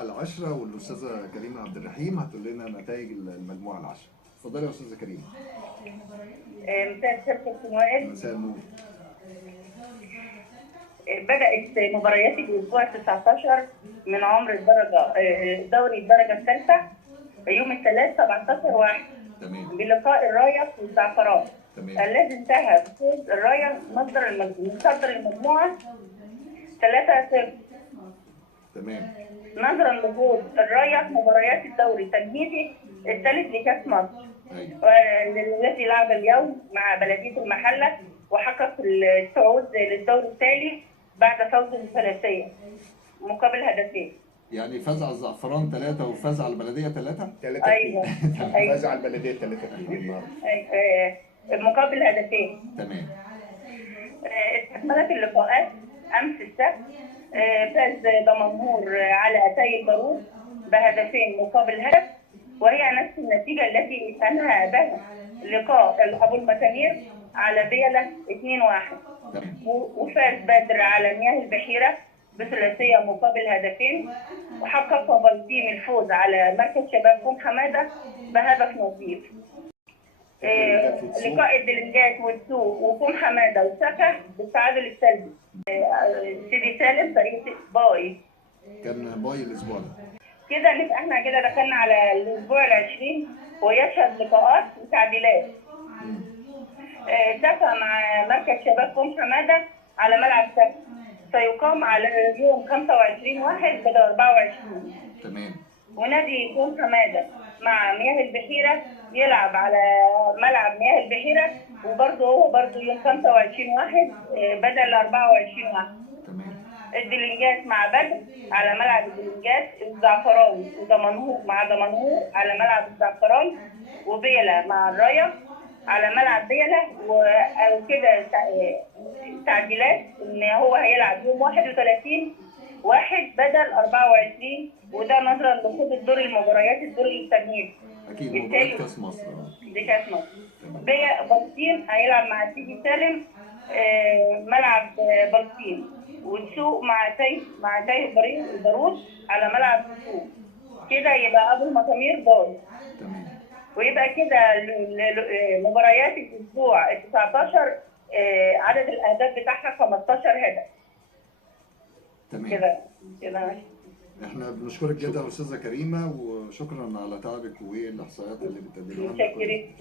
المجموعة العشرة، والأستاذة كريمة عبد الرحيم هتقول لنا نتائج المجموعة العشرة. اتفضلي يا أستاذة كريمة. مساء الخير كابتن وائل. مساء النور. بدأت مباريات الأسبوع 19 من عمر دوري الدرجة الثالثة يوم الثلاث 17/1 تمام. بلقاء الراية والزعفران. تمام. الذي انتهى بفوز الراية متصدر المجموعة 3-0. تمام. نظرا لوجود الراية في مباريات الدوري التمهيدي الثالث لكأس مصر، أيوه. الذي لعب اليوم مع بلدية المحلة وحقق الصعود للدور التالي بعد فوز ثلاثية مقابل هدفين. يعني فاز على الزعفران 3 وفاز على البلدية 3. ايوه فاز على البلديه 3-2 النهارده. مقابل هدفين. تمام. استكملت اللقاءات امس السبت. فاز دمنهور على اتاي البارود بهدفين مقابل هدف، وهي نفس النتيجه التي انهى بها لقاء ابو المسامير على بيلة 2-1. وفاز بدر على مياه البحيره بثلاثيه مقابل هدفين، وحقق بلطيم الفوز على مركز شباب كوم حماده بهدف نظيف. لقاء الدلنجات والسوق وكوم حماده وسكه بالتعادل السلبي. سيدي سالم فريق باي كان باي الأسبوع ده. كده نبقى احنا كده دخلنا على الأسبوع ال20 ويشهد لقاءات وتعديلات. سكه مع مركز شباب كوم حماده على ملعب سكه سيقام على يوم 25/1 بدل 24. تمام. ونادي كوم حماده مع مياه البحيره يلعب على ملعب مياه البحيره، وبرضه هو يوم 25/1 بدل 24/1. تمام. الدلنجات مع بدر على ملعب الدلنجات، الزعفران ودمنهور مع دمنهور على ملعب الزعفران، وبيلة مع الرايه على ملعب بيلة. وكده تعديلات ان هو هيلعب يوم 31/1 بدل 24، وده نظرا لخوض الدور المباريات الدور التمهيدي. أكيد مباراة كأس مصر. دي كأس مصر. بلطيم هيلعب مع سيدي سالم ملعب بلطيم، والسوق مع تاي البارود على ملعب السوق. كده يبقى ابو المسامير باي. تمام. ويبقى كده مباريات الاسبوع 19 عدد الاهداف بتاعها 15 هدف. تمام. كده احنا بنشكرك جدا يا استاذه كريمه، وشكرا على تعبك والاحصائيات اللي بتقدمها لنا. متشكرين.